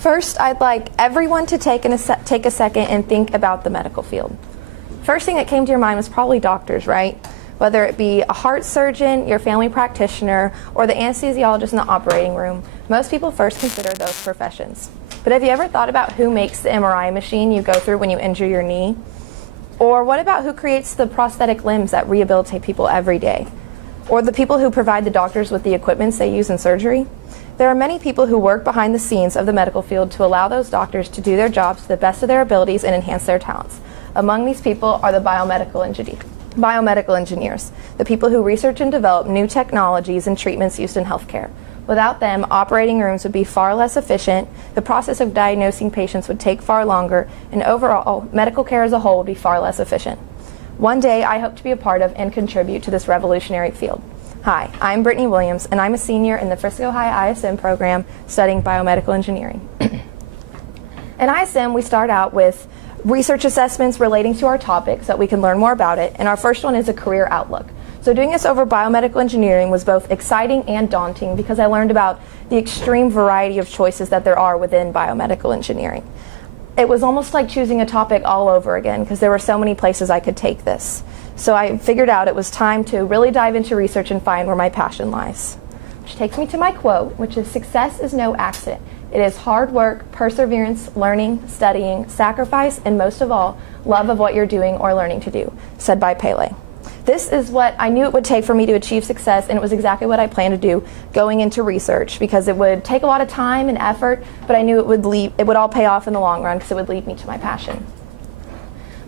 First, I'd like everyone to take a second and think about the medical field. First thing that came to your mind was probably doctors, right? Whether it be a heart surgeon, your family practitioner, or the anesthesiologist in the operating room, most people first consider those professions. But have you ever thought about who makes the MRI machine you go through when you injure your knee? Or what about who creates the prosthetic limbs that rehabilitate people every day? Or the people who provide the doctors with the equipment they use in surgery? There are many people who work behind the scenes of the medical field to allow those doctors to do their jobs to the best of their abilities and enhance their talents. Among these people are the biomedical engineers, the people who research and develop new technologies and treatments used in healthcare. Without them, operating rooms would be far less efficient, the process of diagnosing patients would take far longer, and overall, medical care as a whole would be far less efficient. One day, I hope to be a part of and contribute to this revolutionary field. Hi, I'm Brittney Williams, and I'm a senior in the Frisco High ISM program studying biomedical engineering. In ISM, we start out with research assessments relating to our topic so that we can learn more about it, and our first one is a career outlook. So doing this over biomedical engineering was both exciting and daunting because I learned about the extreme variety of choices that there are within biomedical engineering. It was almost like choosing a topic all over again because there were so many places I could take this. So I figured out it was time to really dive into research and find where my passion lies. Which takes me to my quote, which is, "Success is no accident. It is hard work, perseverance, learning, studying, sacrifice, and most of all, love of what you're doing or learning to do," said by Pele. This is what I knew it would take for me to achieve success, and it was exactly what I planned to do going into research because it would take a lot of time and effort, but I knew it would all pay off in the long run because it would lead me to my passion.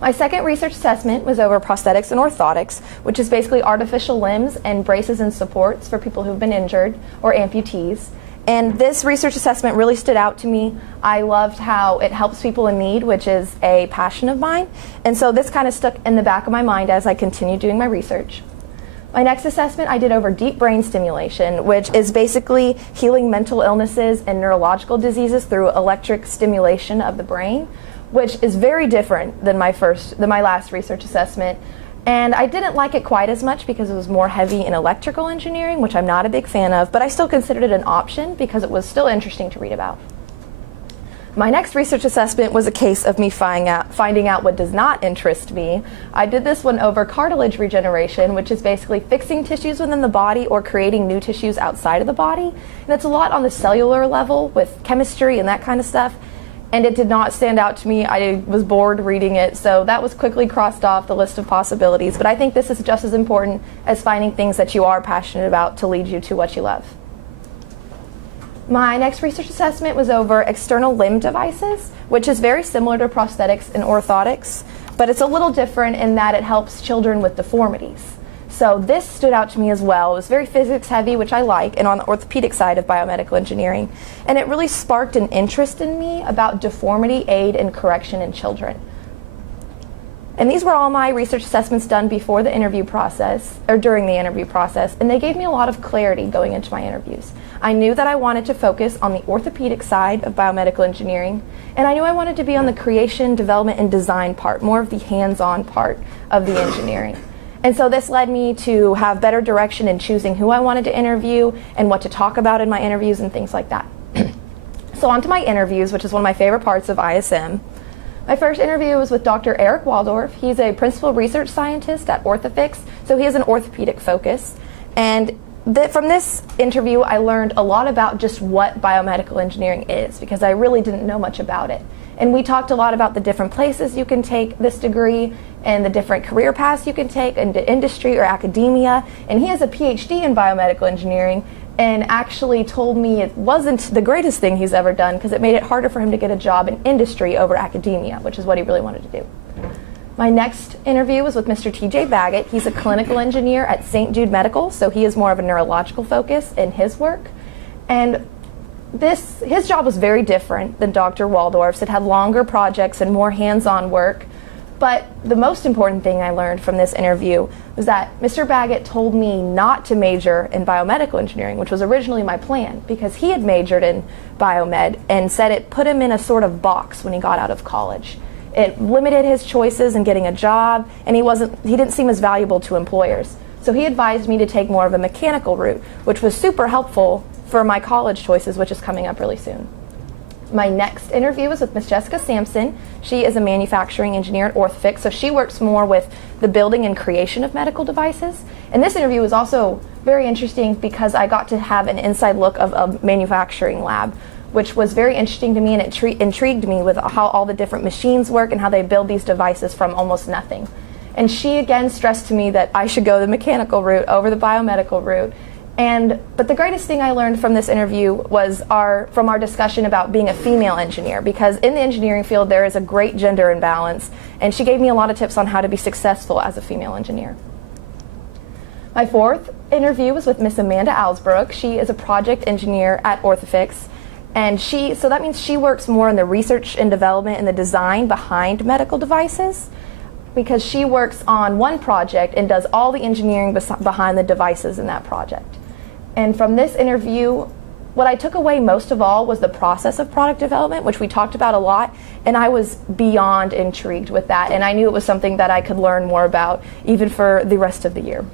My second research assessment was over prosthetics and orthotics, which is basically artificial limbs and braces and supports for people who've been injured or amputees. And this research assessment really stood out to me. I loved how it helps people in need, which is a passion of mine. And so this kind of stuck in the back of my mind as I continued doing my research. My next assessment I did over deep brain stimulation, which is basically healing mental illnesses and neurological diseases through electric stimulation of the brain, which is very different than my last research assessment. And I didn't like it quite as much because it was more heavy in electrical engineering, which I'm not a big fan of, but I still considered it an option because it was still interesting to read about. My next research assessment was a case of me finding out what does not interest me. I did this one over cartilage regeneration, which is basically fixing tissues within the body or creating new tissues outside of the body. And it's a lot on the cellular level with chemistry and that kind of stuff. And it did not stand out to me. I was bored reading it, so that was quickly crossed off the list of possibilities. But I think this is just as important as finding things that you are passionate about to lead you to what you love. My next research assessment was over external limb devices, which is very similar to prosthetics and orthotics, but it's a little different in that it helps children with deformities. So this stood out to me as well. It was very physics heavy, which I like, and on the orthopedic side of biomedical engineering. And it really sparked an interest in me about deformity aid and correction in children. And these were all my research assessments done before the interview process, or during the interview process, and they gave me a lot of clarity going into my interviews. I knew that I wanted to focus on the orthopedic side of biomedical engineering, and I knew I wanted to be on the creation, development, and design part, more of the hands-on part of the engineering. And so this led me to have better direction in choosing who I wanted to interview and what to talk about in my interviews and things like that. So on to my interviews, which is one of my favorite parts of ISM. My first interview was with Dr. Eric Waldorf. He's a principal research scientist at Orthofix, so he has an orthopedic focus. And from this interview, I learned a lot about just what biomedical engineering is, because I really didn't know much about it. And we talked a lot about the different places you can take this degree and the different career paths you can take into industry or academia. And he has a PhD in biomedical engineering and actually told me it wasn't the greatest thing he's ever done because it made it harder for him to get a job in industry over academia, which is what he really wanted to do. My next interview was with Mr. TJ Baggett. He's a clinical engineer at St. Jude Medical, so he is more of a neurological focus in his work. And his job was very different than Dr. Waldorf's. It had longer projects and more hands-on work. But the most important thing I learned from this interview was that Mr. Baggett told me not to major in biomedical engineering, which was originally my plan, because he had majored in biomed and said it put him in a sort of box when he got out of college. It limited his choices in getting a job, and he didn't seem as valuable to employers. So he advised me to take more of a mechanical route, which was super helpful for my college choices, which is coming up really soon. My next interview was with Miss Jessica Sampson. She is a manufacturing engineer at Orthofix, so she works more with the building and creation of medical devices. And this interview was also very interesting because I got to have an inside look of a manufacturing lab, which was very interesting to me, and it intrigued me with how all the different machines work and how they build these devices from almost nothing. And she again stressed to me that I should go the mechanical route over the biomedical route. But the greatest thing I learned from this interview was from our discussion about being a female engineer, because in the engineering field there is a great gender imbalance, and she gave me a lot of tips on how to be successful as a female engineer. My fourth interview was with Miss Amanda Alsbrook. She is a project engineer at Orthofix, and so that means she works more in the research and development and the design behind medical devices, because she works on one project and does all the engineering behind the devices in that project. And from this interview, what I took away most of all was the process of product development, which we talked about a lot, and I was beyond intrigued with that, and I knew it was something that I could learn more about even for the rest of the year.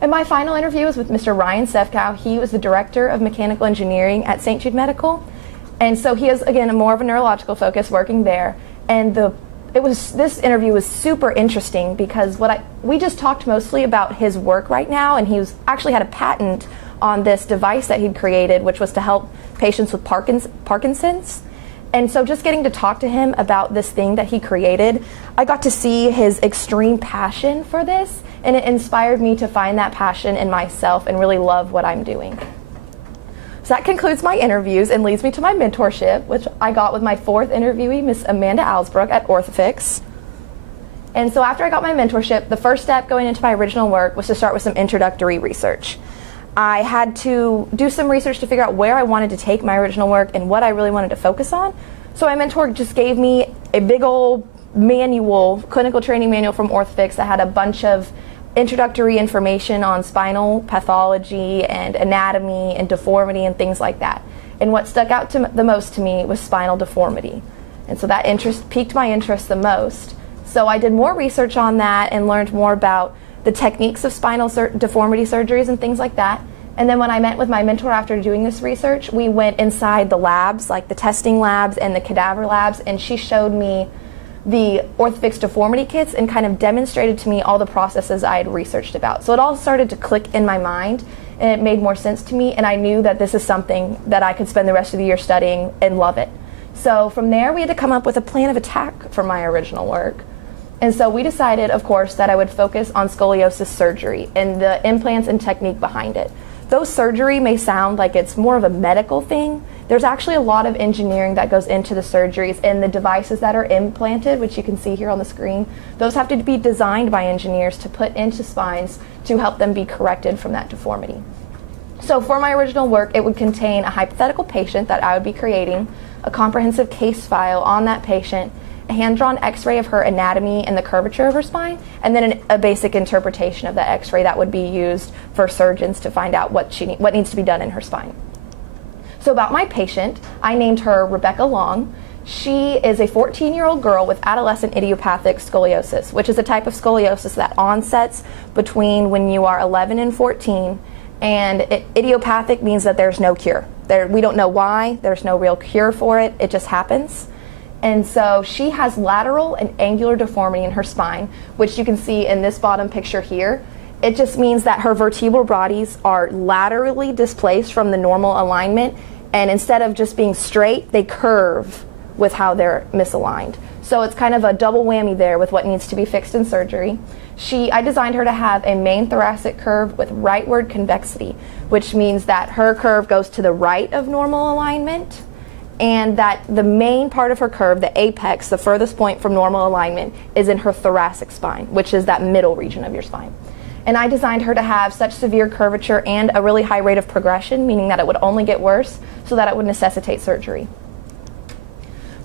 And my final interview was with Mr. Ryan Sefcow. He was the director of mechanical engineering at St. Jude Medical, and so he has, again, more of a neurological focus working there. And this interview was super interesting because we just talked mostly about his work right now, and he actually had a patent on this device that he'd created, which was to help patients with Parkinson's. And so just getting to talk to him about this thing that he created, I got to see his extreme passion for this, and it inspired me to find that passion in myself and really love what I'm doing. So that concludes my interviews and leads me to my mentorship, which I got with my fourth interviewee, Miss Amanda Alsbrook at Orthofix. And so after I got my mentorship, the first step going into my original work was to start with some introductory research. I had to do some research to figure out where I wanted to take my original work and what I really wanted to focus on. So my mentor just gave me a big old manual, clinical training manual from Orthofix that had a bunch of introductory information on spinal pathology and anatomy and deformity and things like that. And what stuck out the most to me was spinal deformity. And so that piqued my interest the most. So I did more research on that and learned more about the techniques of spinal deformity surgeries and things like that. And then when I met with my mentor after doing this research, we went inside the labs, like the testing labs and the cadaver labs, and she showed me the Orthofix deformity kits and kind of demonstrated to me all the processes I had researched about. So it all started to click in my mind, and it made more sense to me, and I knew that this is something that I could spend the rest of the year studying and love it. So from there, we had to come up with a plan of attack for my original work. And so we decided, of course, that I would focus on scoliosis surgery and the implants and technique behind it. Though surgery may sound like it's more of a medical thing, there's actually a lot of engineering that goes into the surgeries, and the devices that are implanted, which you can see here on the screen, those have to be designed by engineers to put into spines to help them be corrected from that deformity. So for my original work, it would contain a hypothetical patient that I would be creating, a comprehensive case file on that patient, a hand-drawn x-ray of her anatomy and the curvature of her spine, and then a basic interpretation of that x-ray that would be used for surgeons to find out what needs to be done in her spine. So about my patient, I named her Rebecca Long. She is a 14-year-old girl with adolescent idiopathic scoliosis, which is a type of scoliosis that onsets between when you are 11 and 14, and idiopathic means that there's no cure. We don't know why, there's no real cure for it, it just happens. And so she has lateral and angular deformity in her spine, which you can see in this bottom picture here. It just means that her vertebral bodies are laterally displaced from the normal alignment, and instead of just being straight, they curve with how they're misaligned. So it's kind of a double whammy there with what needs to be fixed in surgery. I designed her to have a main thoracic curve with rightward convexity, which means that her curve goes to the right of normal alignment, and that the main part of her curve, the apex, the furthest point from normal alignment, is in her thoracic spine, which is that middle region of your spine. And I designed her to have such severe curvature and a really high rate of progression, meaning that it would only get worse, so that it would necessitate surgery.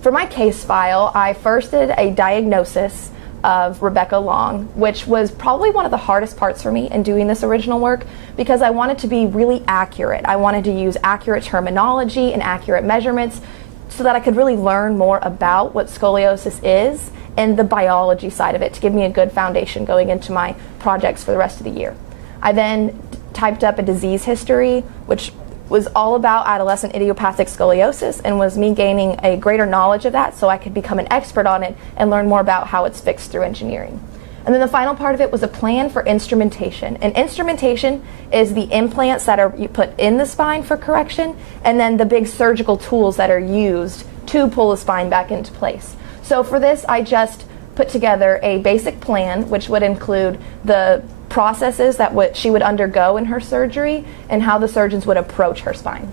For my case file, I first did a diagnosis of Rebecca Long, which was probably one of the hardest parts for me in doing this original work, because I wanted to be really accurate. I wanted to use accurate terminology and accurate measurements so that I could really learn more about what scoliosis is and the biology side of it to give me a good foundation going into my projects for the rest of the year. I then typed up a disease history, which was all about adolescent idiopathic scoliosis and was me gaining a greater knowledge of that so I could become an expert on it and learn more about how it's fixed through engineering. And then the final part of it was a plan for instrumentation. And instrumentation is the implants that are you put in the spine for correction, and then the big surgical tools that are used to pull the spine back into place. So for this, I just put together a basic plan, which would include the processes that she would undergo in her surgery and how the surgeons would approach her spine.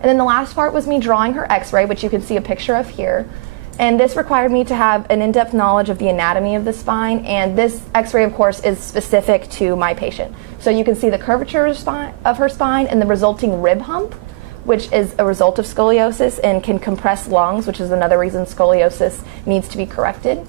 And then the last part was me drawing her x-ray, which you can see a picture of here. And this required me to have an in-depth knowledge of the anatomy of the spine, and this x-ray, of course, is specific to my patient. So you can see the curvature of her spine and the resulting rib hump, which is a result of scoliosis and can compress lungs, which is another reason scoliosis needs to be corrected.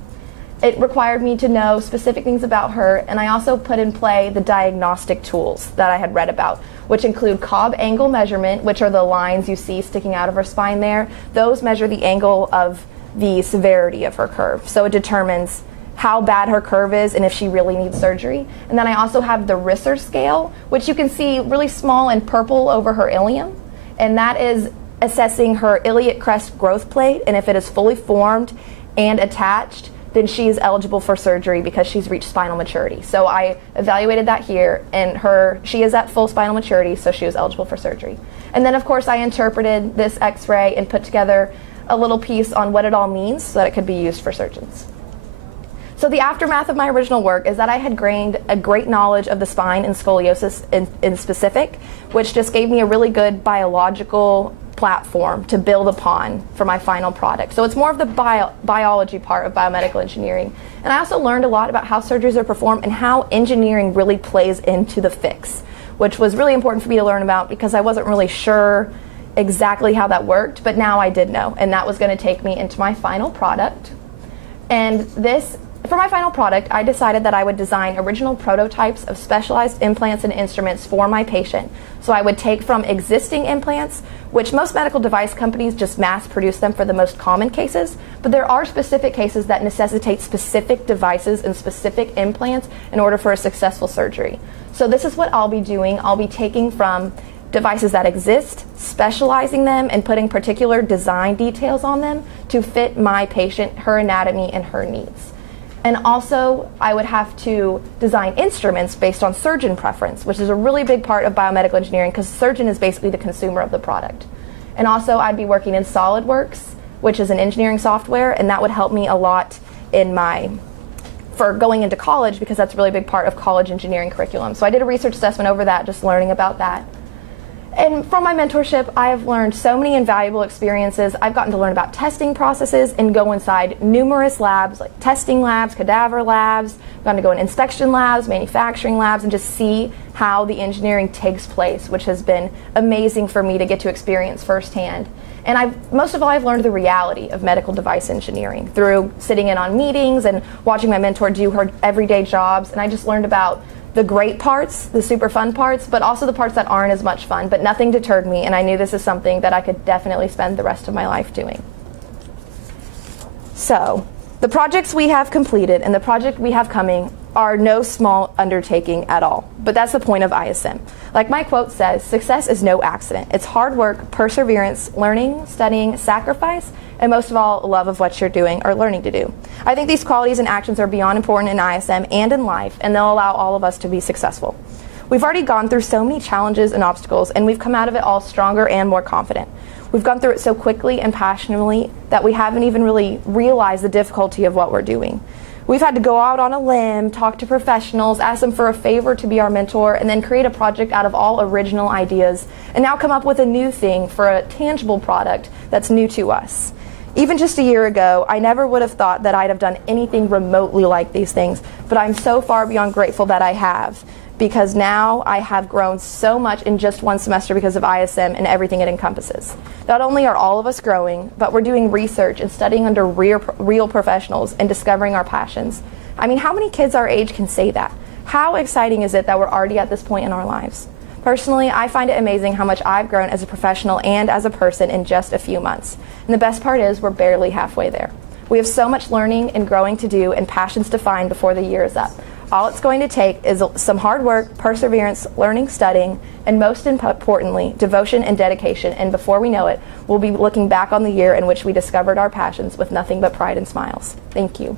It required me to know specific things about her, and I also put in play the diagnostic tools that I had read about, which include Cobb angle measurement, which are the lines you see sticking out of her spine there. Those measure the angle of the severity of her curve. So it determines how bad her curve is and if she really needs surgery. And then I also have the Risser scale, which you can see really small and purple over her ilium. And that is assessing her iliac crest growth plate. And if it is fully formed and attached, then she is eligible for surgery because she's reached spinal maturity. So I evaluated that here, and she is at full spinal maturity, so she was eligible for surgery. And then, of course, I interpreted this x-ray and put together a little piece on what it all means so that it could be used for surgeons. So the aftermath of my original work is that I had gained a great knowledge of the spine and scoliosis in specific, which just gave me a really good biological platform to build upon for my final product. So it's more of the biology part of biomedical engineering. And I also learned a lot about how surgeries are performed and how engineering really plays into the fix, which was really important for me to learn about because I wasn't really sure exactly how that worked, but now I did know, and that was going to take me into my final product. And for my final product, I decided that I would design original prototypes of specialized implants and instruments for my patient. So I would take from existing implants, which most medical device companies just mass produce them for the most common cases, but there are specific cases that necessitate specific devices and specific implants in order for a successful surgery. So this is what I'll be doing. I'll be taking from devices that exist, specializing them, and putting particular design details on them to fit my patient, her anatomy, and her needs. And also, I would have to design instruments based on surgeon preference, which is a really big part of biomedical engineering because the surgeon is basically the consumer of the product. And also, I'd be working in SolidWorks, which is an engineering software, and that would help me a lot for going into college because that's a really big part of college engineering curriculum. So I did a research assessment over that, just learning about that. And from my mentorship, I have learned so many invaluable experiences. I've gotten to learn about testing processes and go inside numerous labs, like testing labs, cadaver labs. I've gotten to go in inspection labs, manufacturing labs, and just see how the engineering takes place, which has been amazing for me to get to experience firsthand. And most of all, I've learned the reality of medical device engineering through sitting in on meetings and watching my mentor do her everyday jobs. And I just learned about the great parts, the super fun parts, but also the parts that aren't as much fun, but nothing deterred me, and I knew this is something that I could definitely spend the rest of my life doing. So, the projects we have completed and the project we have coming are no small undertaking at all, but that's the point of ISM. Like my quote says, success is no accident. It's hard work, perseverance, learning, studying, sacrifice, and most of all, love of what you're doing or learning to do. I think these qualities and actions are beyond important in ISM and in life, and they'll allow all of us to be successful. We've already gone through so many challenges and obstacles, and we've come out of it all stronger and more confident. We've gone through it so quickly and passionately that we haven't even really realized the difficulty of what we're doing. We've had to go out on a limb, talk to professionals, ask them for a favor to be our mentor, and then create a project out of all original ideas, and now come up with a new thing for a tangible product that's new to us. Even just a year ago, I never would have thought that I'd have done anything remotely like these things, but I'm so far beyond grateful that I have, because now I have grown so much in just one semester because of ISM and everything it encompasses. Not only are all of us growing, but we're doing research and studying under real professionals and discovering our passions. I mean, how many kids our age can say that? How exciting is it that we're already at this point in our lives? Personally, I find it amazing how much I've grown as a professional and as a person in just a few months. And the best part is we're barely halfway there. We have so much learning and growing to do and passions to find before the year is up. All it's going to take is some hard work, perseverance, learning, studying, and most importantly, devotion and dedication. And before we know it, we'll be looking back on the year in which we discovered our passions with nothing but pride and smiles. Thank you.